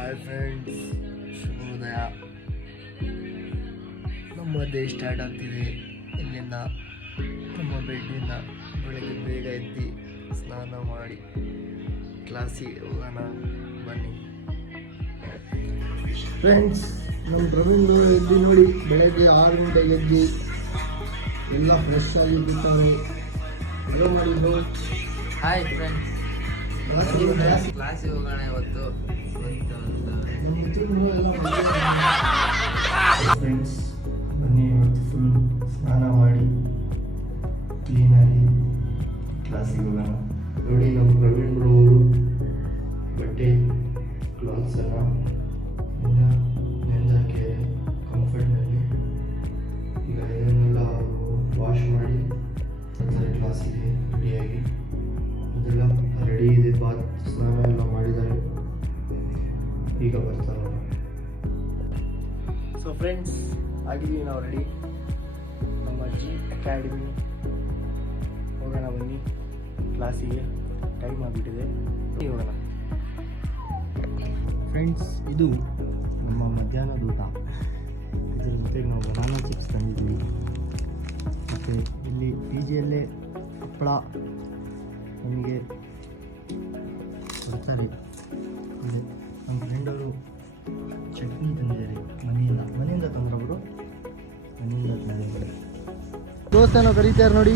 Hi friends, ಶುಭೋದಯ. ನಮ್ಮ day start ಆಗ್ತಿದೆ. ಇಲ್ಲಿಂದ ನಮ್ಮ ಬೆಡ್ಡಿಂದ ಬೆಳಗ್ಗೆ ಬೇಗ ಎದ್ದು ಸ್ನಾನ ಮಾಡಿ ಕ್ಲಾಸಿಗೆ ಹೋಗೋಣ ಬನ್ನಿ ಫ್ರೆಂಡ್ಸ್. ನಮ್ಮ ಪ್ರವೀಣ್ ಎದ್ದು ನೋಡಿ, ಬೆಳಗ್ಗೆ 6 ಗಂಟೆಗೆ ಎದ್ದು ಎಲ್ಲ ಫ್ರೆಶ್ ಆಗಿ ಬಿಡ್ತಾರೆ. ಎಲ್ಲ ಮಾಡಿದ್ರು. ಹಾಯ್ ಫ್ರೆಂಡ್ಸ್, ಕ್ಲಾಸಿಗೆ ಹೋಗೋಣ ಇವತ್ತು. ಫ್ರೆಂಡ್ಸ್ ಬನ್ನಿ, ಇವತ್ತು ಫುಲ್ ಸ್ನಾನ ಮಾಡಿ ಕ್ಲೀನಾಗಿ ಕ್ಲಾಸಿಗೆ ಹೋಗೋಣ. ನೋಡಿ, ನಮ್ಮ ಪ್ರವೀಣ್ ಬ್ರೋ ಅವರು ಬಟ್ಟೆ ಕ್ಲಾತ್ಸನ್ನು ನೆಂದಾಕಿ ಕಂಫರ್ಟ್ನಲ್ಲಿ ಈಗ ಇದನ್ನೆಲ್ಲ ವಾಶ್ ಮಾಡಿ ಬರ್ತಾರೆ ಕ್ಲಾಸಿಗೆ ರೆಡಿಯಾಗಿ. ಅದೆಲ್ಲ ರೆಡಿ ಇದೆ, ಬಾತ್ ಸ್ನಾನ ಎಲ್ಲ ಮಾಡಿದ್ದಾರೆ, ಈಗ ಬರ್ತಾರೆ. ಸೊ ಫ್ರೆಂಡ್ಸ್, ಆಗಿದ್ದೀವಿ ನಾವು ರೆಡಿ. ನಮ್ಮ ಜಿ ಅಕಾಡೆಮಿ ಹೋಗೋಣ ಬನ್ನಿ ಕ್ಲಾಸಿಗೆ. ಟೈಮ್ ಆಗಿಬಿಟ್ಟಿದೆ, ಹೋಗೋಣ ಫ್ರೆಂಡ್ಸ್. ಇದು ನಮ್ಮ ಮಧ್ಯಾಹ್ನದ ಊಟ. ಇದರ ಜೊತೆಗೆ ನಾವು ಬನಾನಾ ಚಿಪ್ಸ್ ತಂದಿದ್ದೀವಿ. ಮತ್ತು ಇಲ್ಲಿ ಪಿ ಜಿಯಲ್ಲೇ ಹಪ್ಪಳ ನಮಗೆ ಕೊಡ್ತಾರೆ. ನಮ್ಮ ಫ್ರೆಂಡವರು ಚಟ್ನಿ ತಂದಿದ್ದಾರೆ ಮನೆಯಿಂದ ತಂದ್ರವರು, ಮನೆಯಿಂದ ತಂದಿದ್ದಾರೆ. ದೋಸ್ತನೋ ಕರೀತಾರೆ ನೋಡಿ.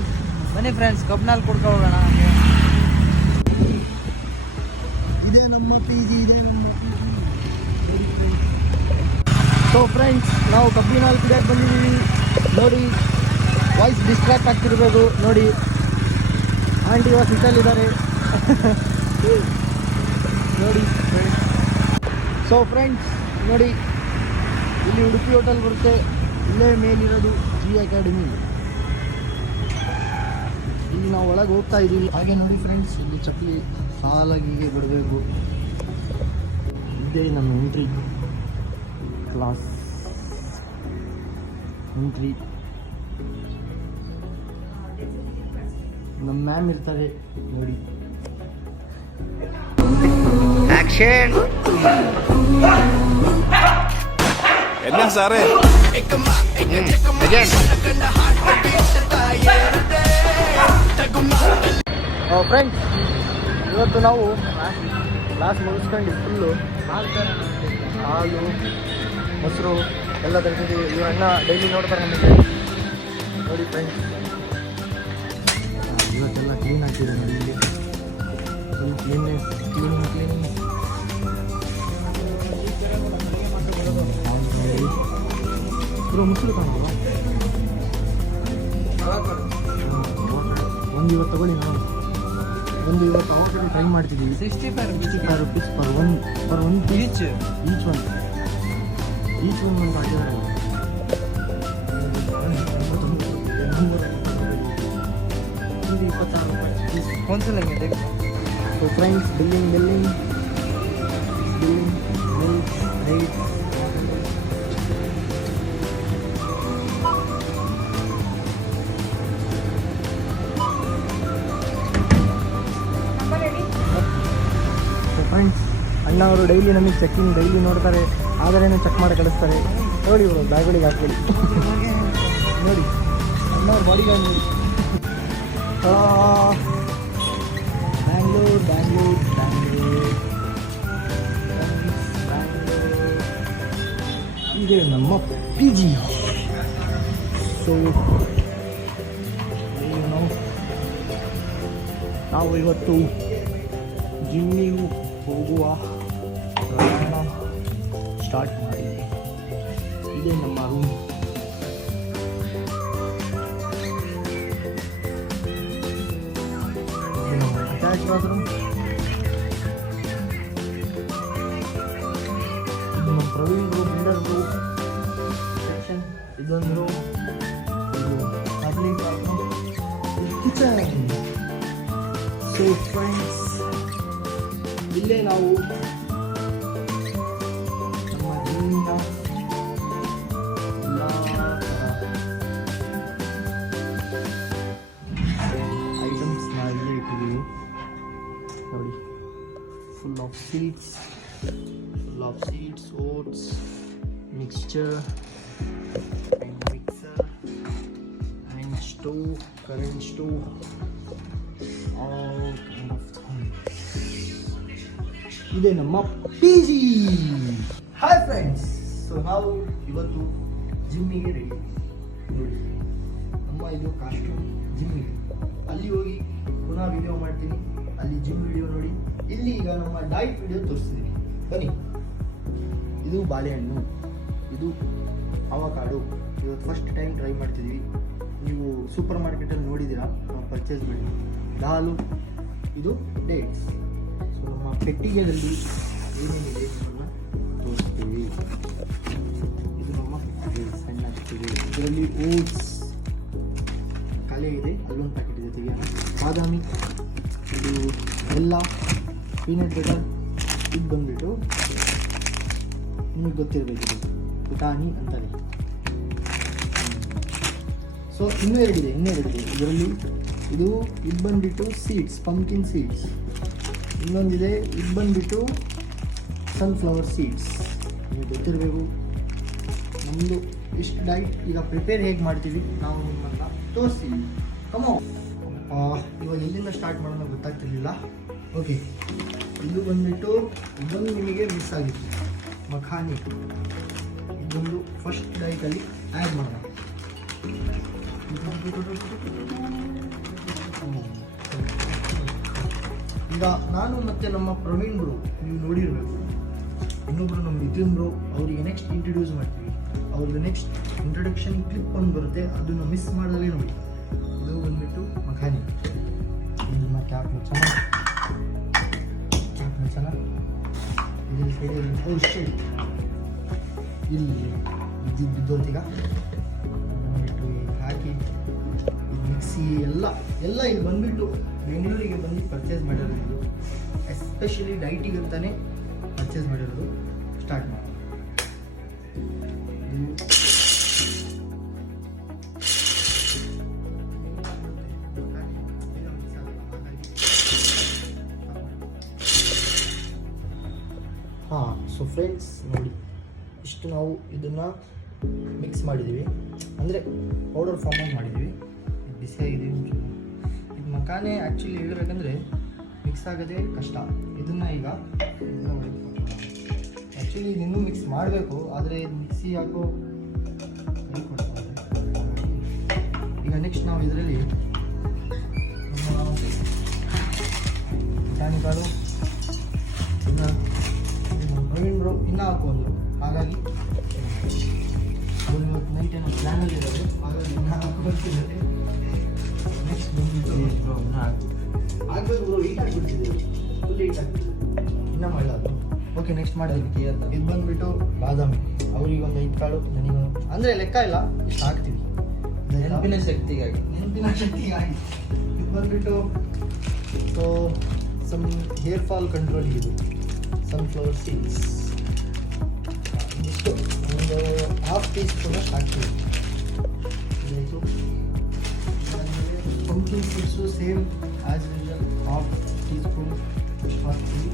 ಬನ್ನಿ ಫ್ರೆಂಡ್ಸ್, ಕಬ್ನಲ್ಲಿ ಕುಡ್ಕೊ ಹೋಗೋಣ. ಇದೇ ನಮ್ಮ ಪಿ ಜಿ, ಇದೆ ನಮ್ಮ ಪಿ ಜಿ. ಸೊ ಫ್ರೆಂಡ್ಸ್, ನಾವು ಕಬ್ಬಿನಲ್ಲಿ ಕುಡಿಯೋಕೆ ಬಂದಿದ್ದೀವಿ. ನೋಡಿ, ವಾಯ್ಸ್ ಡಿಸ್ಟ್ರಾಕ್ಟ್ ಆಗ್ತಿರ್ಬೋದು. ನೋಡಿ, ಆಂಟಿ ಇವಾಗ ಸಿಟ್ಟಲ್ಲಿದ್ದಾರೆ ನೋಡಿ. ಸೊ ಫ್ರೆಂಡ್ಸ್ ನೋಡಿ, ಇಲ್ಲಿ ಉಡುಪಿ ಹೋಟೆಲ್ ಬರುತ್ತೆ, ಇಲ್ಲೇ ಮೇಲಿರೋದು ಜಿ ಅಕಾಡೆಮಿ. ಇಲ್ಲಿ ನಾವು ಒಳಗೆ ಹೋಗ್ತಾ ಇದ್ದೀವಿ. ಹಾಗೆ ನೋಡಿ ಫ್ರೆಂಡ್ಸ್, ಇಲ್ಲಿ ಚಪ್ಪಲಿ ಸಾಲಾಗಿ ಹೀಗೆ ಬಿಡಬೇಕು. ಇದೇ ನಮ್ಮ ಎಂಟ್ರಿ ಕ್ಲಾಸ್. ಎಂಟ್ರಿ ನಮ್ಮ ಮ್ಯಾಮ್ ಇರ್ತಾರೆ ನೋಡಿ. ಆಕ್ಷನ್. என்ன சாரே ಫ್ರೆಂಡ್ಸ್, ಇವತ್ತು ನಾವು ಕ್ಲಾಸ್ ಮುಗಿಸ್ಕೊಂಡು ಫುಲ್ಲು ಹಾಲು ಮೊಸರು ಎಲ್ಲ ತೆಗೆದಿದ್ದೀವಿ. ಇವ ಅಣ್ಣ ಡೈಲಿ ನೋಡ್ತಾರೆ ನಮಗೆ ನೋಡಿ ಫ್ರೆಂಡ್ಸ್. ಇವತ್ತೆಲ್ಲ ಕ್ಲೀನ್ ಆಗ್ತಿದೆ ನೋಡಿ. ಇಲ್ಲಿ ಫುಲ್ ಕ್ಲೀನಿಂಗ್. ಬ್ರೋ ಮುಚ್ಚಲು ಕಾಣಲ್ವಾ? ಒಂದು ಇವತ್ತು ತಗೊಳ್ಳಿ. ನಾವು ಇವತ್ತು ಅವಕಾಶ ಟ್ರೈ ಮಾಡ್ತಿದ್ದೀವಿ. 65 rupees per one each one ನಮ್ಗೆ ಹಾಕಿದ್ದಾರೆ. ಇದು 26 ರೂಪಾಯಿ ಒಂದ್ಸಲ ಹಿಂಗೆ. So friends, billing milk right. Friends, ಅಣ್ಣ ಅವರು ಡೈಲಿ ನಮಗೆ ಚೆಕ್ಕಿಂಗ್ ಡೈಲಿ ನೋಡ್ತಾರೆ, ಆದರೇನೆ ಚೆಕ್ ಮಾಡಿ ಕಳಿಸ್ತಾರೆ. ನೋಡಿ, ಇವರು ಬ್ಯಾಗ್ಗಳಿಗೆ ಹಾಕ್ಬೇಡಿ ನೋಡಿ. ಅಣ್ಣವ್ರ ಬಾಡಿ ಗಾರ್ಡ್ ನೋಡಿ. ಬ್ಯಾಂಗ್ಳೂರ್ ಇದೆ ನಮ್ಮ ಪಿ ಜಿ. ಸೊ ನಾವು ಇವತ್ತು ಜಿಮ್ಮಿಗೂ ಹೋಗುವ ಪ್ರಯಾಣ ಸ್ಟಾರ್ಟ್ ಮಾಡಿ. ಇದೇ ನಮ್ಮ ರೂಮ್. ಇದು ನಮ್ಮ ಅಟ್ಯಾಚ್ ಬಾತ್ರೂಮ್. ಇದು ನಮ್ಮ Praveen room, builder room section. ಇದೊಂದು ರೂಮ್, ಇದು public bathroom, kitchen. So friends, ಇಲ್ಲೇ ನಾವು ನಮ್ಮ ಜಿಮ್ಮಿನ ಎಲ್ಲ ಐಟಮ್ಸ್ನ ಇಲ್ಲೇ ಇಟ್ಟಿದ್ದೀವಿ ನೋಡಿ. full of seats. full of seeds, oats, mixture, and mixer, and stove, current stove, all kind of things. ಇದೆ ನಮ್ಮ PG. ಹಾಯ್ ಫ್ರೆಂಡ್ಸ್, ಸೊ ನಾವು ಇವತ್ತು ಜಿಮ್ಮಿಗೆ ರೆಡಿ ನೋಡಿ. ನಮ್ಮ ಇದು ಕಾಸ್ಟ್ಯೂಮ್ ಜಿಮ್ಮಿಗೆ, ಅಲ್ಲಿ ಹೋಗಿ ಪುನಃ ವಿಡಿಯೋ ಮಾಡ್ತೀನಿ, ಅಲ್ಲಿ ಜಿಮ್ ವಿಡಿಯೋ ನೋಡಿ. ಇಲ್ಲಿ ಈಗ ನಮ್ಮ ಡಯಟ್ ವಿಡಿಯೋ ತೋರಿಸ್ತೀನಿ ಬನ್ನಿ. ಇದು ಬಾಳೆಹಣ್ಣು, ಇದು ಅವಕಾಡೋ. ಇವತ್ತು ಫಸ್ಟ್ ಟೈಮ್ ಟ್ರೈ ಮಾಡ್ತಿದ್ವಿ. ನೀವು ಸೂಪರ್ ಮಾರ್ಕೆಟಲ್ಲಿ ನೋಡಿದ್ದೀರಾ, ನಾವು ಪರ್ಚೇಸ್ ಮಾಡಿ. ಹಾಲು, ಇದು ಡೇಟ್ಸ್. ಸೊ ನಮ್ಮ ಪೆಟ್ಟಿಗೆದಲ್ಲಿ ಏನೇನಿದೆ ಅನ್ನೋದನ್ನ ತೋರಿಸ್ತೀವಿ. ಇದು ನಮ್ಮ ಪೆಟ್ಟಿಗೆ, ಸಣ್ಣ ಪೆಟ್ಟಿಗೆ. ಇದರಲ್ಲಿ ಓಟ್ಸ್ ಖಾಲಿ ಇದೆ, ಅಲ್ಲೊಂದು ಪ್ಯಾಕೆಟ್ ಇದೆ, ತೆಗೆಯೋಣ. ಬಾದಾಮಿ, ಇದು ಎಲ್ಲ, ಪೀನಟ್ ಬಟರ್. ಇದು ಬಂದುಬಿಟ್ಟು ನಿಮಗೆ ಗೊತ್ತಿರಬೇಕಿದೆ, ಪುಟಾಣಿ ಅಂತಾರೆ. ಸೊ ಇನ್ನೂ ಎರಡಿದೆ. ಇದರಲ್ಲಿ ಇದು ಬಂದುಬಿಟ್ಟು ಸೀಡ್ಸ್, ಪಂಪ್ಕಿನ್ ಸೀಡ್ಸ್. ಇನ್ನೊಂದಿದೆ, ಇದು ಬಂದುಬಿಟ್ಟು ಸನ್ಫ್ಲವರ್ ಸೀಡ್ಸ್. ನಿಮಗೆ ಗೊತ್ತಿರಬೇಕು. ನಮ್ಮದು ಇಷ್ಟು ಡೈಟ್ ಈಗ ಪ್ರಿಪೇರ್ ಹೇಗೆ ಮಾಡ್ತೀವಿ ನಾವು ನಿಮ್ಮನ್ನು ತೋರಿಸ್ತೀವಿ. ಕಮೋ ಇವಾಗ ಎಲ್ಲಿಂದ ಸ್ಟಾರ್ಟ್ ಮಾಡೋಣ ಗೊತ್ತಾಗ್ತಿರ್ಲಿಲ್ಲ. ಓಕೆ, ಇದು ಬಂದುಬಿಟ್ಟು ಇದೊಂದು ನಿಮಗೆ ಮಿಸ್ ಆಗಿತ್ತು, ಮಖಾನಿ. ಇದೊಂದು ಫಸ್ಟ್ ಡೈಟಲ್ಲಿ ಆ್ಯಡ್ ಮಾಡೋಣ. ಈಗ ನಾನು ಮತ್ತು ನಮ್ಮ ಪ್ರವೀಣ್ ಬ್ರೋ, ನೀವು ನೋಡಿರಬೇಕು. ಇನ್ನೊಬ್ರು ನಮ್ಮ ನಿತಿನ್ ಬ್ರೋ, ಅವರಿಗೆ ನೆಕ್ಸ್ಟ್ ಇಂಟ್ರೊಡ್ಯೂಸ್ ಮಾಡ್ತೀವಿ. ಅವ್ರದ್ದು ನೆಕ್ಸ್ಟ್ ಇಂಟ್ರೊಡಕ್ಷನ್ ಕ್ಲಿಪ್ ಒಂದು ಬರುತ್ತೆ, ಅದನ್ನು ಮಿಸ್ ಮಾಡಿದ್ರೆ ನೋಡಿ. ಇದು ಬಂದುಬಿಟ್ಟು ಮಖಾನಿ. ಇದನ್ನ ಕ್ಯಾಪ್ ಮುಚ್ಚೋಣ. ಇಲ್ಲಿ ಸೈಡ್ ಇಲ್ಲಿ ಬಿದ್ದೋತೀಗ ಬಂದುಬಿಟ್ಟು ಹಾಕಿ ಮಿಕ್ಸಿ ಎಲ್ಲ ಇಲ್ಲಿ ಬಂದುಬಿಟ್ಟು ಬೆಂಗಳೂರಿಗೆ ಬಂದು ಪರ್ಚೇಸ್ ಮಾಡಿರೋದು. ಎಸ್ಪೆಷಲಿ ಡೈಟಿಗೆ ಅಂತಾನೆ ಪರ್ಚೇಸ್ ಮಾಡಿರೋದು. ಸ್ಟಾರ್ಟ್ ಮಾಡೋಣ. ಹಾಂ, ಸೊ ಫ್ರೆಂಡ್ಸ್ ನೋಡಿ, ಇಷ್ಟು ನಾವು ಇದನ್ನು ಮಿಕ್ಸ್ ಮಾಡಿದ್ದೀವಿ, ಅಂದರೆ ಪೌಡರ್ ಫಾರ್ಮಾಗಿ ಮಾಡಿದ್ದೀವಿ. ಬಿಸಿಯಾಗಿದೆ. ಇದು ಮಖಾನೆ ಆ್ಯಕ್ಚುಲಿ ಹೇಳಬೇಕಂದ್ರೆ ಮಿಕ್ಸ್ ಆಗೋದೇ ಕಷ್ಟ. ಇದನ್ನು ಈಗ ಆ್ಯಕ್ಚುಲಿ ಇನ್ನೂ ಮಿಕ್ಸ್ ಮಾಡಬೇಕು, ಆದರೆ ಇದು ಮಿಕ್ಸಿ ಹಾಕೋ ಈಗ ನೆಕ್ಸ್ಟ್ ನಾವು ಇದರಲ್ಲಿ ನಮ್ಮ ಪುಟಾಣಿ ಕಾಳು ಇನ್ನು ಪ್ರವೀಣ್ ಬ್ರೋ ಇನ್ನೂ ಹಾಕೋದು. ಹಾಗಾಗಿ ಇವತ್ತು ನೈಟ್ ಏನೋ ಪ್ಲ್ಯಾನಲ್ಲಿ ಇರೋದು, ಹಾಗಾಗಿ ಇನ್ನೂ ಹಾಕೊಳ್ತಿದ್ದಾರೆ. ನೆಕ್ಸ್ಟ್ ಬಂದುಬಿಟ್ಟು ಆಗಬೇಕು ಬ್ರೋ, ಹೀಟ್ ಆಗಿಬಿಡ್ತಿದ್ದೀವಿ, ಫುಲ್ ಹೀಟ್ ಆಗ್ತಿದೆ, ಇನ್ನೂ ಮಾಡಲಾರ್ದು. ಓಕೆ, ನೆಕ್ಸ್ಟ್ ಮಾಡೋದಕ್ಕೆ ಇದು ಬಂದುಬಿಟ್ಟು ಬಾದಾಮಿ. ಅವ್ರಿಗೆ ಒಂದು 5 ಕಾಳು, ನನಗೊಂದು, ಅಂದರೆ ಲೆಕ್ಕ ಇಲ್ಲ, ಇಷ್ಟು ಹಾಕ್ತೀವಿ ನೆನಪಿನ ಶಕ್ತಿಗಾಗಿ. ಇದು ಬಂದುಬಿಟ್ಟು so some hair fall control. ಇದು ಸನ್ಫ್ಲವರ್ ಸೀಡ್ಸ್, ಇಷ್ಟು ಒಂದು 1/2 ಟೀಸ್ಪೂನಷ್ಟು ಹಾಕ್ತೀವಿ. ಇದಾಯಿತು. Pumpkin seeds same as usual 1/2 teaspoon ಅಷ್ಟು ಹಾಕ್ತೀವಿ.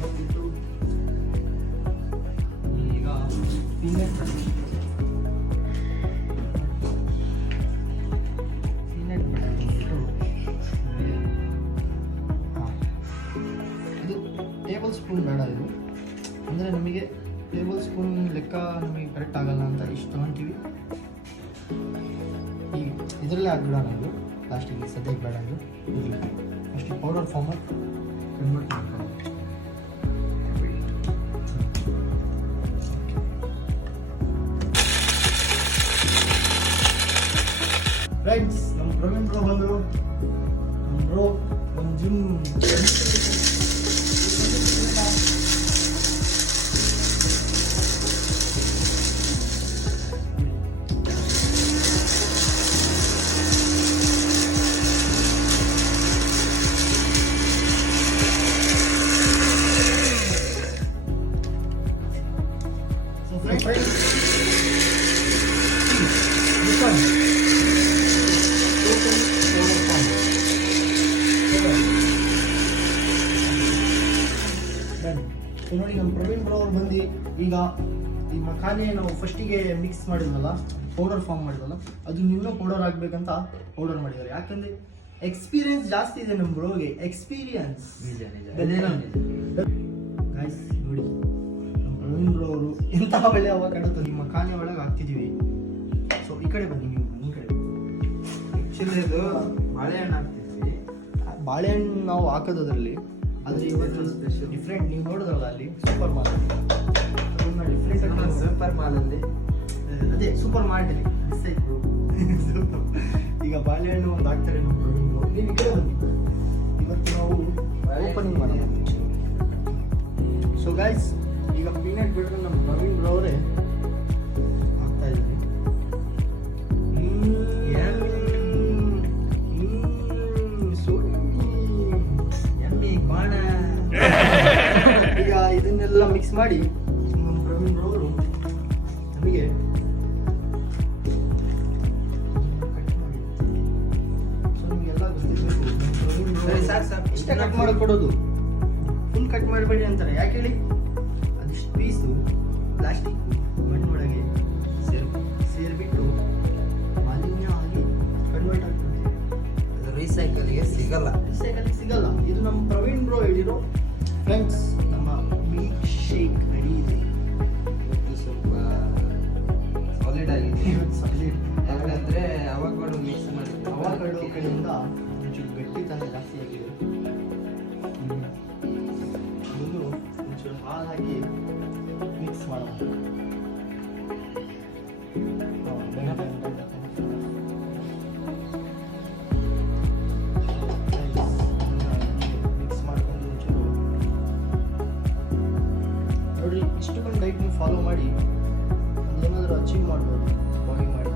ಬಂದುಬಿಟ್ಟು ಈಗ ಪೀನಟ್ ಬಟರ್ ಬಂದುಬಿಟ್ಟು ಹಾಂ, ಇದು ಟೇಬಲ್ ಸ್ಪೂನ್ ಬೇಡ. ಇದು ಅಂದರೆ ನಮಗೆ ಟೇಬಲ್ ಸ್ಪೂನ್ ಲೆಕ್ಕ ನಮಗೆ ಕರೆಕ್ಟ್ ಆಗಲ್ಲ ಅಂತ ಇಷ್ಟು ತೊಗೊತೀವಿ. ಈ ಇದರಲ್ಲೇ ಹಾಕ್ಬಿಡೋಣ. ಇದು ಲಾಸ್ಟಿಗೆ ಸದ್ಯಕ್ಕೆ ಬೇಡ. ಇದು ಇರಲಿ, ಅಷ್ಟು ಪೌಡರ್ ಫಾರ್ಮಲ್ಲಿ ಕನ್ವರ್ಟ್ ಮಾಡ್ಕೊಂಡು ಫ್ರೆಂಡ್ಸ್. ನಮ್ಮ ಪ್ರವೀಣ್ ಬ್ರೋ ಬಂದರು. ನಮ್ಮ ಬ್ರೋ ನಮ್ಮ ಜಿಮ್ ನೋಡಿ ನಮ್ಮ ಪ್ರವೀಣ್ ಬ್ರೋ ಅವ್ರು ಬಂದು ಈಗ ಈ ಮಖಾನೆ ನಾವು ಫಸ್ಟಿಗೆ ಮಿಕ್ಸ್ ಮಾಡಿದ್ವಲ್ಲ, ಪೌಡರ್ ಫಾರ್ಮ್ ಮಾಡಿದ್ವಲ್ಲ, ಅದು ಇನ್ನೂ ಪೌಡರ್ ಹಾಕ್ಬೇಕಂತ ಪೌಡರ್ ಮಾಡಿದ್ದಾರೆ. ಯಾಕಂದ್ರೆ ಎಕ್ಸ್ಪೀರಿಯನ್ಸ್ ಜಾಸ್ತಿ ಇದೆ ನಮ್ಮ ಬ್ರೋಗೆ, ಎಕ್ಸ್ಪೀರಿಯನ್ಸ್. ಗಾಯ್ಸ್ ನೋಡಿ ನಮ್ಮ ಪ್ರವೀಣ್ ಬ್ರೋ ಅವರು ಎಂಥ ಒಳ್ಳೆ ಅವಾಗ ಕಾಣುತ್ತೆ. ನಿಮ್ಮ ಮಖಾನೆ ಒಳಗೆ ಹಾಕ್ತಿದ್ದೀವಿ. ಸೊ ಈ ಕಡೆ ಬನ್ನಿ, ನೀವು ಈ ಕಡೆ. ಆಕ್ಚುಲಿ ಇದು ಬಾಳೆಹಣ್ಣು ಹಾಕ್ತಿದ್ವಿ. ಬಾಳೆಹಣ್ಣು ನಾವು ಹಾಕೋದು ಅದರಲ್ಲಿ, ಆದರೆ ಇವತ್ತು ಡಿಫ್ರೆಂಟ್. ನೀವು ನೋಡಿದ್ರಲ್ಲ ಅಲ್ಲಿ ಸೂಪರ್ ಮಾಲ್, ಅದನ್ನ ಡಿಫ್ರೆಂಟ್ ಸೂಪರ್ ಮಾಲಲ್ಲಿ ಅದೇ ಸೂಪರ್ ಮಾರ್ಟಲ್ಲಿ ಮಿಸ್ ಆಯ್ತು. ಈಗ ಬಾಳೆಹಣ್ಣು ಒಂದು ಹಾಕ್ತಾರೆ ನಮ್ಮ ಪ್ರವೀಣ್ ಬ್ರೋ. ನೀವು ಈ ಕಡೆ ಬನ್ನಿ, ಇವತ್ತು ನಾವು ಓಪನಿಂಗ್ ಮಾಡೋಣ. ಸೊ ಗೈಸ್, ಈಗ ಪೀನಟ್ ಬಟರ್ ನಮ್ಮ ಪ್ರವೀಣ್ ಬ್ರೋ ಅವರೇ ಹಾಕ್ತಾ ಇದ್ದಾರೆ. ಎಮ್ಮಿ ಬಾಣ. ಈಗ ಇದನ್ನೆಲ್ಲ ಮಿಕ್ಸ್ ಮಾಡಿ ನಮ್ಮ ಪ್ರವೀಣ್ ಬ್ರೋ ಅವರು ನಮಗೆ ಸರಿ, ಸಾಕು. ಇಷ್ಟ ಕಟ್ ಮಾಡಿ ಕೊಡೋದು, ಫುಲ್ ಕಟ್ ಮಾಡಬೇಡಿ ಅಂತಾರೆ. ಯಾಕೆ ಹೇಳಿ? ಅದಿಷ್ಟು ಪೀಸು ಪ್ಲಾಸ್ಟಿಕ್ ಮಣ್ಣೊಳಗೆ ಸೇರಿಬಿಟ್ಟು ಮಾಲಿನ್ಯ ಆಗಿ ಕನ್ವರ್ಟ್ ಆಗ್ತದೆ. ಅದು ರೀಸೈಕಲ್ಗೆ ಸಿಗಲ್ಲ. ಸಿಗಲ್ಲ. ಇದು ನಮ್ಮ ಪ್ರವೀಣ್ ಬ್ರೋ ಹೇಳಿರೋ. ಫ್ರೆಂಡ್ಸ್, ನಮ್ಮ ಮಿಲ್ಕ್ ಶೇಕ್ ರೆಡಿ ಇದೆ. ಇವತ್ತು ಸ್ವಲ್ಪ ಸಾಲಿಡ್ ಆಗಿದೆ. ಸಾಲಿಡ್. ಯಾಕಂದ್ರೆ ಅವಾಗಲೂ ಮಿಕ್ಸ್ ಮಾಡಿದ್ವಿ. ಅವಾಗಡೋ ಕಡೆಯಿಂದ ಒಂಚೂರು ಗಟ್ಟಿತನ ಜಾಸ್ತಿ ಆಗಿದೆ. ಇದು ಒಂಚೂರು ಹಾಲು ಹಾಕಿ ಮಿಕ್ಸ್ ಮಾಡೋಣ. ಮಿಕ್ಸ್ ಮಾಡ್ಕೊಂಡು ಒಂಚೂರು ನೋಡ್ರಿ, ಇಷ್ಟೊಂದು ಡೈಟ್ ನೀವು ಫಾಲೋ ಮಾಡಿ ಏನಾದರೂ ಅಚೀವ್ ಮಾಡ್ಬೋದು. ಬಾಡಿ ಮಾಡಿ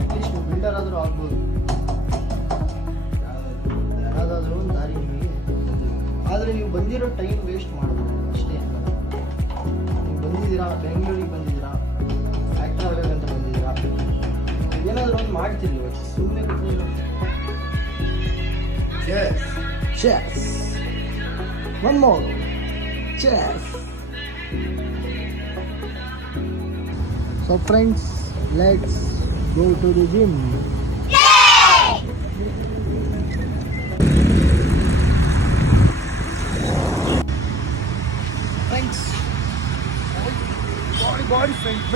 ಅಟ್ಲೀಸ್ಟ್ ನೀವು ಬಿಲ್ಡರ್ ಆದರೂ ಆಗ್ಬೋದು. ಯಾವುದಾದ್ರೂ ಒಂದು ದಾರಿ ನಿಮಗೆ. ಆದರೆ ನೀವು ಬಂದಿರೋ ಟೈಮ್ ವೇಸ್ಟ್ ಮಾಡ್ಬೋದು ಅಷ್ಟೇ. ನೀವು ಬಂದಿದ್ದೀರಾ, ಬೆಂಗಳೂರಿಗೆ ಬಂದಿದ್ದೀರಾ, ಆ್ಯಕ್ಟರ್ ಆಗಬೇಕಂತ ಬಂದಿದ್ದೀರಾ, ಏನಾದರೂ ಒಂದು ಮಾಡ್ತೀರಿ. ಸುಮ್ಮನೆ ಕೂತ್ಕೊಂಡು one more chess. So friends, let's go to the gym. Friends, body friends.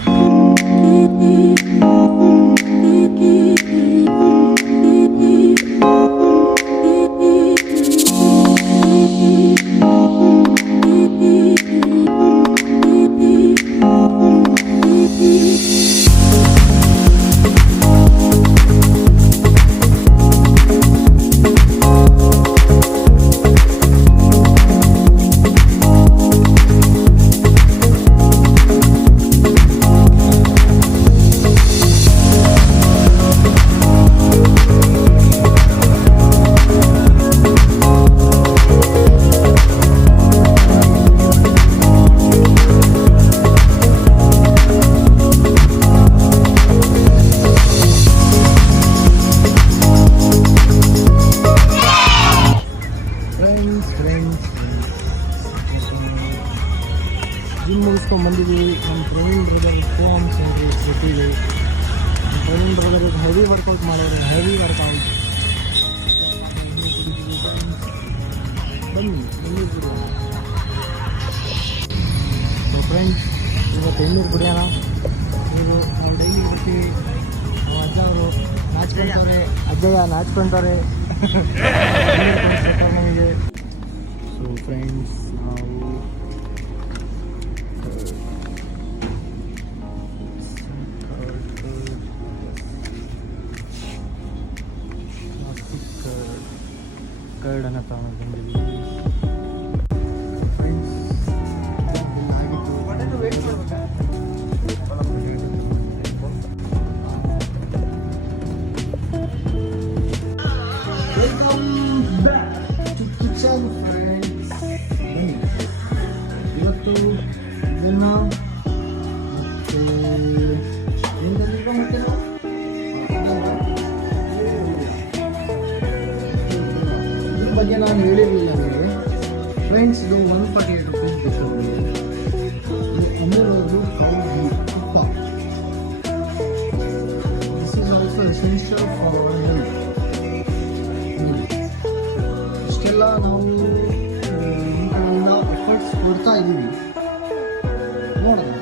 Gym ಮುಗಿಸ್ಕೊಂಡು ಬಂದಿದ್ದೀವಿ. ನಮ್ಮ ಪ್ರವೀಣ್ ಬ್ರದರ್ ಫೋಮ್ ಸೆಂಟ್ರಿ ಜೊತೆಗೆ ನಮ್ಮ ಪ್ರವೀಣ್ ಬ್ರದರ್ ಹೆವಿ ವರ್ಕೌಟ್ ಮಾಡೋರು, ಹೆವಿ ವರ್ಕೌಟ್. ಬನ್ನಿ ಎಣ್ಣೀರು ಕುಡಿಯೋಣ. ಸೊ ಫ್ರೆಂಡ್ಸ್, ಇವತ್ತು ಎಣ್ಣೀರು ಕುಡಿಯೋಣ. ನೀವು ನಾವು ಡೈಲಿ ಬರ್ತೀವಿ. ನಮ್ಮ ಅಜ್ಜ ಅವರು ನಾಚ್ಕೊಳ್ತಾರೆ, ಅಜ್ಜಯ್ಯ ನಾಚ್ಕೊಳ್ತಾರೆ ನಮಗೆ. ಸೊ ಫ್ರೆಂಡ್ಸ್, ನಾವು ಕರ್ಡನ್ನು ತಗೊಂಡು ಬಂದಿದ್ದೀವಿ. ಫ್ರೆಂಡ್ಸ್, ಆಗಿತ್ತು ವೇಟ್ ಮಾಡ್ಬೇಕಾ? Welcome back to kitchen friends. ಇವತ್ತು ಇದನ್ನ ಮತ್ತೆ ಏನಿಲ್ಲ ಮತ್ತೆ ಇದ್ರ ಬಗ್ಗೆ ನಾನು ಹೇಳಿರಲಿಲ್ಲ ನಿಮಗೆ. ಫ್ರೆಂಡ್ಸ್, ಇದು 148 ರೂಪೀಸ್ ಬೇಕು. ಇದ್ದೀವಿ. ನೋಡೋಣ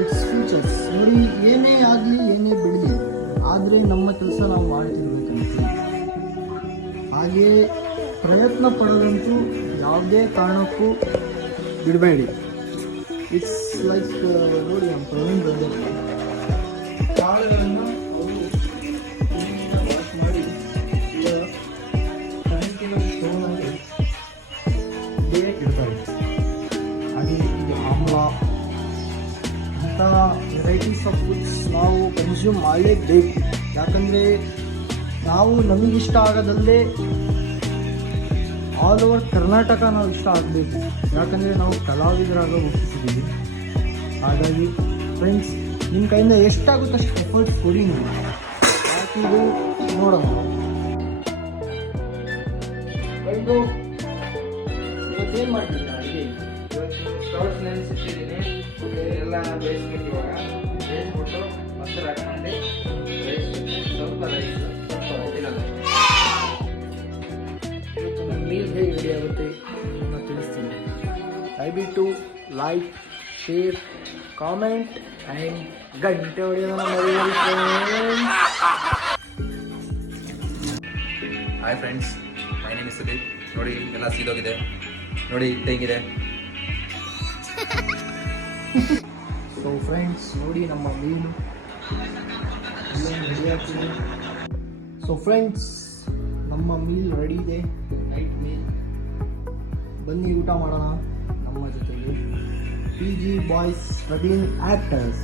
ಇಟ್ಸ್ ಫ್ಯೂಚರ್ಸ್. ನೋಡಿ, ಏನೇ ಆಗಲಿ ಏನೇ ಬಿಡಲಿ, ಆದರೆ ನಮ್ಮ ಕೆಲಸ ನಾವು ಮಾಡ್ತಿರ್ಬೇಕಂತ. ಹಾಗೇ ಪ್ರಯತ್ನ ಪಡೋದಂತೂ ಯಾವುದೇ ಕಾರಣಕ್ಕೂ ಬಿಡಬೇಡಿ. ಇಟ್ಸ್ ಲೈಕ್ ನೋಡಿ, ನಮ್ಮ ಪ್ರವೀಣ್ ಬಂದಿರ್ತಾರೆ, ಕಾಳುಗಳನ್ನು ಅವರು ವಾಶ್ ಮಾಡಿ ಕಂಟಿನ್ಯೂಸ್ ಸ್ಟೋನಲ್ಲಿ ಇಡ್ತಾರೆ. ಹಾಗೆ ಇದು ಆಮ್ಲ, ಅಂಥ ವೆರೈಟೀಸ್ ಆಫ್ ಫುಡ್ಸ್ ನಾವು ಕನ್ಸ್ಯೂಮ್ ಮಾಡಲೇಬೇಕು. ಯಾಕಂದರೆ ನಾವು ನಮಗಿಷ್ಟ ಆಗೋದಲ್ಲದೆ ಆಲ್ ಓವರ್ ಕರ್ನಾಟಕ ನಾವು ಇಷ್ಟ ಆಗಬೇಕು. ಯಾಕಂದರೆ ನಾವು ಕಲಾವಿದರಾಗ ಒಪ್ಪಿಸಿದ್ದೀವಿ. ಹಾಗಾಗಿ ಫ್ರೆಂಡ್ಸ್, ನಿಮ್ಮ ಕೈಯಿಂದ ಎಷ್ಟಾಗುತ್ತೋ ಅಷ್ಟು ಎಫರ್ಟ್ಸ್ ಕೊಡಿ. ನೀವು ಹಾಕಿದ್ದು ನೋಡೋಣ. ಫ್ರೆಂಡು, ಇವತ್ತೇನು ಮಾಡ್ತಿದ್ದೀರಾ ಅಡುಗೆ? ಇವತ್ತು ಸ್ಟೌಟ್ಸ್ ನೆನೆಸಿಟ್ಟಿದ್ದೀನಿ. ಎಲ್ಲ ಬೇಯಿಸ್ಬೇಕು. ಇವಾಗ ಬೇಯಿಸ್ಬಿಟ್ಟು ಮೊಸರು ಹಾಕೊಂಡು ಸ್ವಲ್ಪ ರೈಸ್ ಇರೋದು. ಇವತ್ತು ನನ್ನ ಮೀಲ್ ಹೇಗೆ ರೆಡಿ ಆಗುತ್ತೆ ನಾನು ತಿಳಿಸ್ತೀನಿ. ದಯವಿಟ್ಟು ಲೈಕ್, ಶೇರ್, ಕಾಮೆಂಟ್ ಆ್ಯಂಡ್ ಗಂಟೆ ಹೊಡೆಯೋದನ್ನ ಮರೆಯಬೇಡಿ friends. Hi friends, my name is Sudeep. ನೋಡಿ, ಎಲ್ಲ ಸೀದೋಗಿದೆ. ನೋಡಿ ಹೇಗಿದೆ. ಸೊ ಫ್ರೆಂಡ್ಸ್, ನೋಡಿ ನಮ್ಮ ಮೀನು ರೆಡಿ ಆಗ್ತೀನಿ. ಸೊ ಫ್ರೆಂಡ್ಸ್, ನಮ್ಮ ಮೀಲ್ ರೆಡಿ ಇದೆ, ನೈಟ್ ಮೀಲ್. ಬನ್ನಿ ಊಟ ಮಾಡೋಣ ನಮ್ಮ ಜೊತೆಗೆ. PG boys struggling actors.